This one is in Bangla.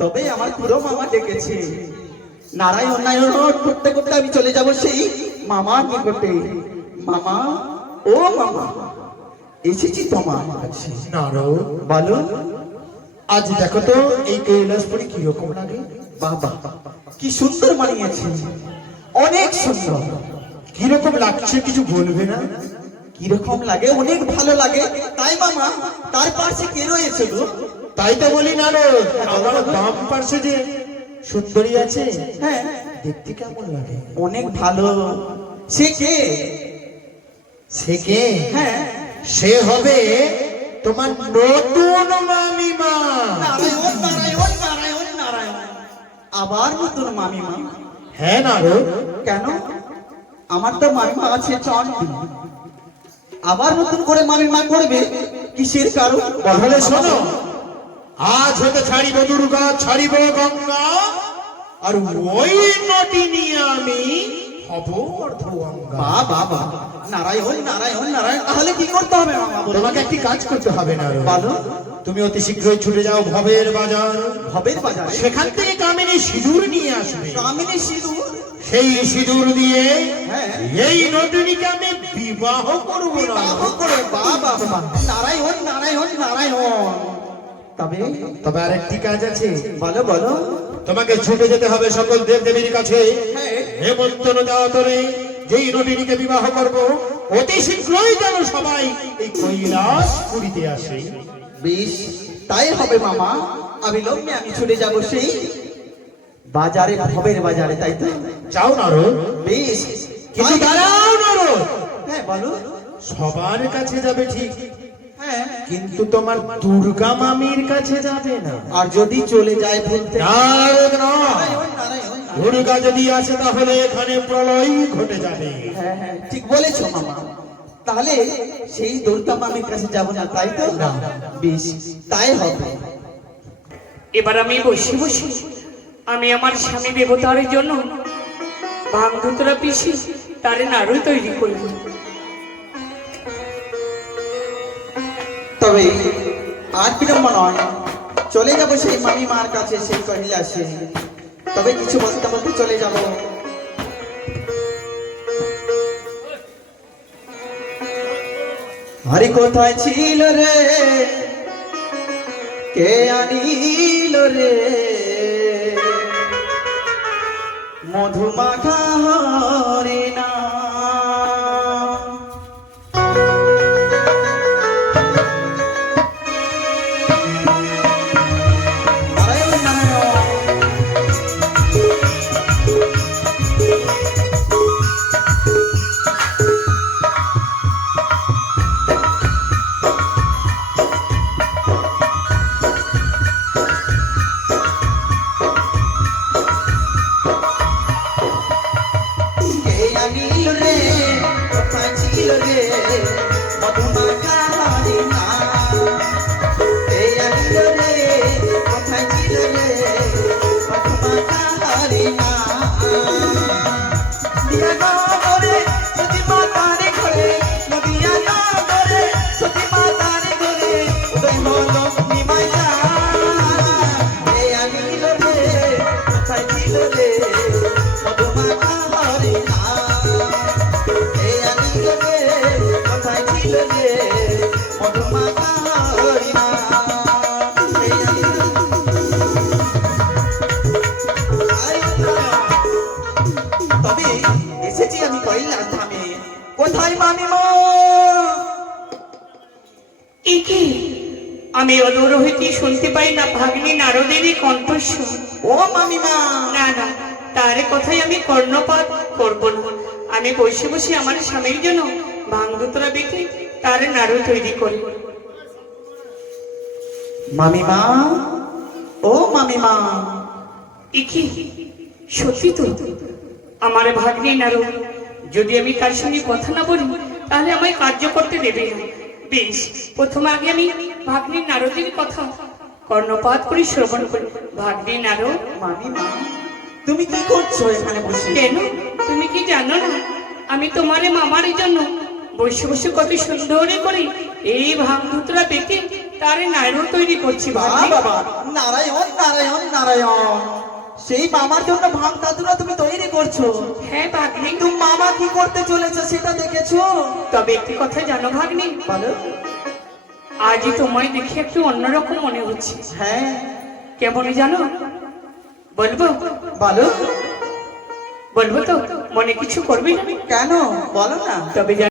তবে আমার পুরো মামা ডেকেছে। নারায়ণ নারায়ণ করতে করতে আমি চলে যাব সেই মামার নিকটে। মামা, ও মামা, এসেছি তোমার কাছে। নারদ, বলো। আজ দেখো তো এই কৈলাসপুরি কিরকম লাগে। বাবা, কি সুন্দর মানিয়েছে, অনেক সুন্দর। কিরকম লাগছে কিছু বলবে না? কিরকম লাগে? অনেক ভালো লাগে। তাই মামা, তার পাশে কে রয়েছে গো? তাই তো বলি নারদ, আমার বাম পার্শ্বে যে সুন্দরী আছে, হ্যাঁ, দেখতে কেমন লাগে? অনেক ভালো। সে কে? সে কে? হ্যাঁ, সে হবে তোমার নতুন মামিমা। নারায়ণ নারায়ণ নারায়ণ নারায়ণ। আবার নতুন মামিমা? হ্যাঁ নারদ। কেন? আমার তো মামিমা আছে চন্ডী, আবার নতুন করে মামিমা করবে কিসের কারণ? তাহলে শোনো, আজ হতে ছাড়িব দুর্গা, ছাড়িব গঙ্গা, আর ওই নটি নিয়ে আমি হব অর্ধগঙ্গা। বাবা, নারায়ণ নারায়ণ নারায়ণ। তাহলে কি করতে হবে মামা? তোমাকে একটি কাজ করতে হবে না। বলো। তুমি অতি শীঘ্রই ছুটে যাও ভবের বাজার। ভবের বাজারে? সেখান থেকে কামিনী সিঁদুর নিয়ে আসবে। কামিনী সিঁদুর? সেই সিঁদুর দিয়ে হ্যাঁ, এই নটুনিকে আমি বিবাহ করব। বিবাহ করে? বাবা, নারায়ণ নারায়ণ নারায়ণ। তবে আরেকটি কাজ আছে। বলো বলো। তোমাকে ছুটে যেতে হবে সকল দেব দেবীর কাছে, হ্যাঁ, নেমন্তন্ন দেওয়া তোরে যেই নটিনীকে বিবাহ করব অতি শীঘ্রই যেন সবাই এই কৈলাস পুরীতে আসে। বেশ, তাই হবে মামা। অবিলম্বে আমি ছুটে যাব সেই বাজারে, ভবের বাজারে, তাই তো? যাও নারদ। বেশ, কিন্তু দাঁড়াও নারদ, হ্যাঁ বলো। সবার কাছে যাবে ঠিক, হ্যাঁ, কিন্তু তোমার দুর্গা মামির কাছে যাবে না। আর যদি চলে যায় বলতে? নারদ নয়, নারায়ণ নারায়ণ। দুর্গা যদি আসে তাহলে এখানে প্রলয় ঘটে যাবে। হ্যাঁ হ্যাঁ, ঠিক বলেছো মামা। তাহলে সেই দুর্গা মামির কাছে যাব না, তাই তো? বেশ, তাই হবে। এবার আমি বসে বসে আমি আমার স্বামী দেবতার জন্য ভাঙধুতরা পিসি তারে নাড়ু তৈরি করব। তবে আর বিলম্ব নয়, চলে যাব সেই মামিমার কাছে, সেই কৈলাসে। তবে কিছু বলতে বলতে চলে যাব। আরে কোথায় ছিল রে, কে আনিল রে মধুমাখা হরে না? আমি অদূর হইতে শুনতে পাই না ভাগ্নি নারদেরই কণ্ঠস্বর। ও মামিমা! না না, তার কথাই আমি কর্ণপাত করব না। আমি বসে বসে আমার স্বামীর জন্য ভাঙধুতরা বেঁধে তার নাড়ু তৈরি করি। মামিমা, ও মামিমা! ইকি সত্যি তো আমার ভাগ্নি নাড়ু। যদি আমি তার সঙ্গে কথা না বলি তাহলে আমায় কার্য করতে দেবে না। বেশ, প্রথমে আগে আমি ভাগ্নির নারদের কথা কর্ণপাত করে শ্রবণ করি। ভাগ্নি নারদ। মামিমা, তুমি কি করছো এখানে বসে? কেন, তুমি কি জানো না আমি তোমার মামার জন্য বসে বসে কত সুন্দর করে এই ভাঙধুতরা পেতে তারে নাড়ু তৈরি করছি বাহ ভাগ্নি। বাবা, নারায়ণ নারায়ণ নারায়ণ, সেই মামার জন্য ভাগ দাদুরা তুমি তৈরি করছো। হ্যাঁ ভাগ্নি, কিন্তু মামা কি করতে চলেছে সেটা দেখেছো? তবে একটি কথা জানো ভাগ্নি, বলো। আজই তোমায় দেখে একটু অন্যরকম মনে হচ্ছে। হ্যাঁ কেমন জানো? বলবো? বলো। বলবো তো? মনে কিছু করবি না? কেন বলো না। তবে